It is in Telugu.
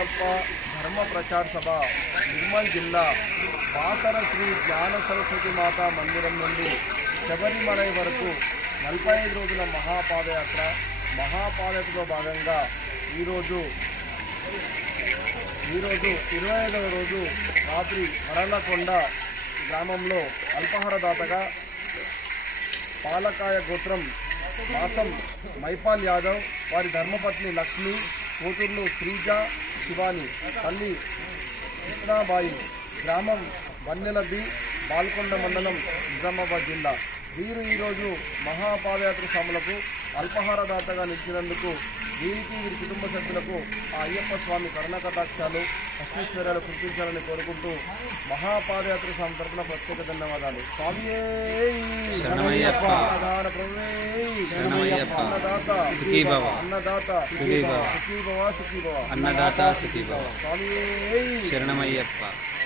అయ్యప్ప ధర్మ ప్రచార సభ నిర్మల్ జిల్లా బాసర శ్రీ జ్ఞాన సరస్వతి మాతా మందిరం నుండి శబరిమల వరకు 45 రోజుల మహాపాదయాత్రలో భాగంగా ఈరోజు 25వ రోజు రాత్రి మరలకొండ గ్రామంలో అల్పాహారదాతగా పాలకాయ గోత్రం మాసం మైపాల్ యాదవ్, వారి ధర్మపత్ని లక్ష్మి, కూతుర్లు శ్రీజ, శివాని, తల్లి కృష్ణాబాయి, గ్రామం వన్నెలబి, బాల్కొండ మండలం, నిజామాబాద్ జిల్లా. వీరు ఈరోజు మహాపాదయాత్ర సభలకు అల్పాహారదాతగా నిలిచినందుకు వీరికి వీరి కుటుంబ సభ్యులకు ఆ అయ్యప్ప స్వామి కరుణాకటాక్షాలు అష్టైశ్వర్యాలు కురిపించాలని కోరుకుంటూ మహాపాదయాత్ర స్వామి తరఫున ప్రత్యేక ధన్యవాదాలు. స్వామియే అన్నదాత సుఖీభవ స్వామియే శరణమయ్యప్ప.